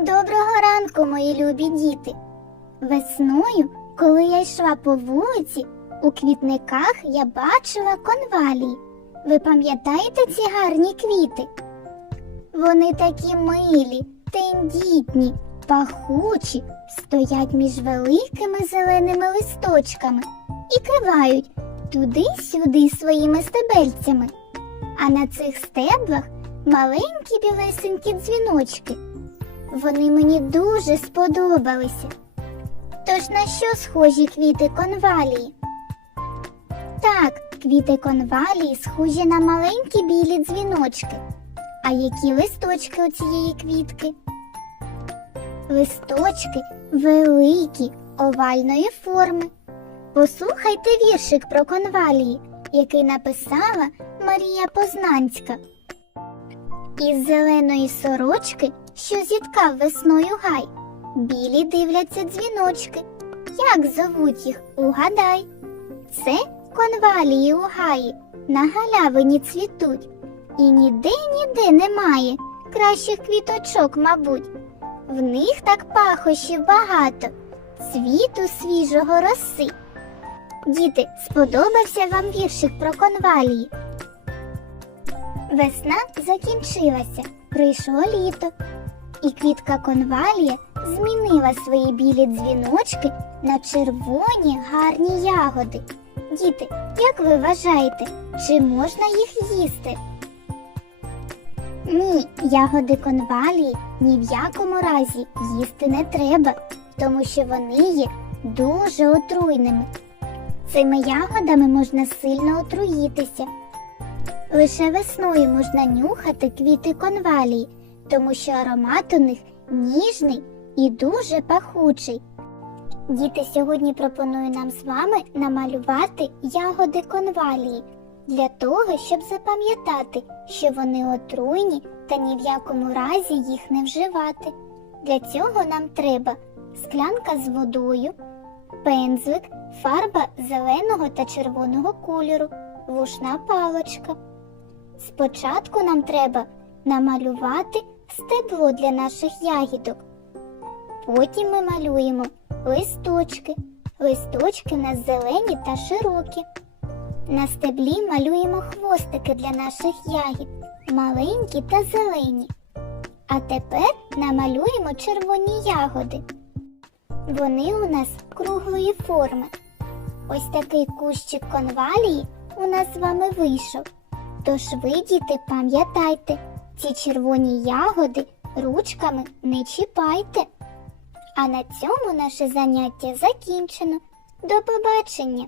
Доброго ранку, мої любі діти. Весною, коли я йшла по вулиці, у квітниках я бачила конвалії. Ви пам'ятаєте ці гарні квіти? Вони такі милі, тендітні, пахучі, стоять між великими зеленими листочками і кивають туди-сюди своїми стебельцями. А на цих стеблах маленькі білесенькі дзвіночки. Вони мені дуже сподобалися. Тож на що схожі квіти конвалії? Так, квіти конвалії схожі на маленькі білі дзвіночки. А які листочки у цієї квітки? Листочки великі, овальної форми. Послухайте віршик про конвалії, який написала Марія Познанська. Із зеленої сорочки, що зіткав весною гай, білі дивляться дзвіночки. Як зовуть їх, угадай. Це конвалії у гаї, на галявині цвітуть. І ніде ніде немає кращих квіточок, мабуть. В них так пахощів багато, цвіту свіжого роси. Діти, сподобався вам віршик про конвалії? Весна закінчилася, прийшло літо, і квітка конвалія змінила свої білі дзвіночки на червоні гарні ягоди. Діти, як ви вважаєте, чи можна їх їсти? Ні, ягоди конвалії ні в якому разі їсти не треба, тому що вони є дуже отруйними. Цими ягодами можна сильно отруїтися. Лише весною можна нюхати квіти конвалії, тому що аромат у них ніжний і дуже пахучий. Діти сьогодні пропоную нам з вами намалювати ягоди конвалії для того, щоб запам'ятати, що вони отруйні та ні в якому разі їх не вживати. Для цього нам треба склянка з водою, пензлик, фарба зеленого та червоного кольору, вушна палочка. Спочатку нам треба намалювати стебло для наших ягідок. Потім ми малюємо листочки. Листочки в нас зелені та широкі. На стеблі малюємо хвостики для наших ягід, маленькі та зелені. А тепер намалюємо червоні ягоди. Вони у нас круглої форми. Ось такий кущик конвалії у нас з вами вийшов. Тож ви, діти, пам'ятайте, ці червоні ягоди ручками не чіпайте. А на цьому наше заняття закінчено. До побачення!